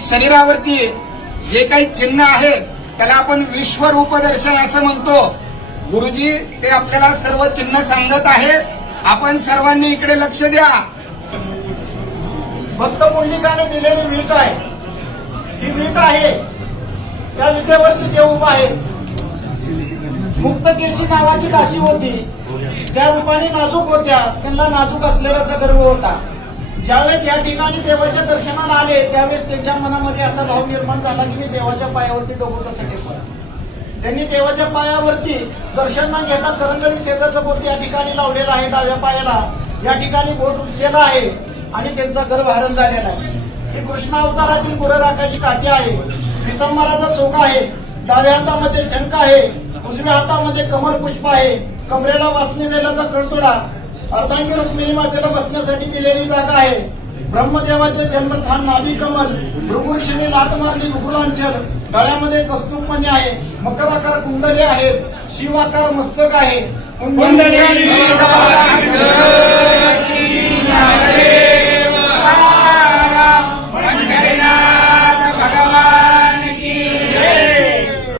शरीरावरती जे काही चिन्ह आहेत त्याला आपण विश्वरूप दर्शन असं म्हणतो. गुरुजी ते आपल्याला सर्व चिन्ह सांगत आहेत. आपण सर्वांनी इकडे लक्ष द्या. भक्त पुंडलिकाने दिलेली वीट आहे, ही वीट आहे. त्या विटेवरती देव उभा आहे. मुक्तकेशी नावाची दासी होती, त्या रूपाने नाजूक होत्या, त्यांना नाजूक असलेल्याचा गर्व होता. ज्यावेळेस या ठिकाणी देवाच्या दर्शनाला आले त्यावेळेस त्यांच्या मनामध्ये असा भाव निर्माण झाला की मी देवाच्या पायावरती डोकं कसं टेकवं. त्यांनी देवाच्या पायावरती दर्शन न घेता करंगळी शेजारचं बोट या ठिकाणी लावलेलं आहे. डाव्या पायाला या ठिकाणी बोट उठलेला आहे आणि त्यांचा गर्भहरण झालेला आहे. ही कृष्ण अवतारातील गुरराखाची काठी आहे. पितांबराचा सोगा आहे. डाव्या हातामध्ये शंख आहे, उजव्या हातामध्ये कमल पुष्प आहे, कमरेला वासनी वेलाचा कळतोडा, अर्धांगी रुक्मिणी मातेला बसण्यासाठी दिलेली जागा आहे. ब्रह्मदेवाचे जन्मस्थान नाभी कमल, भृगुर्षिणी लात मारली मुकुलांचल, गळ्यामध्ये कस्तुभमणी आहे, मकराकार कुंडले आहेत, शिवाकार मस्तक आहे. कुंडली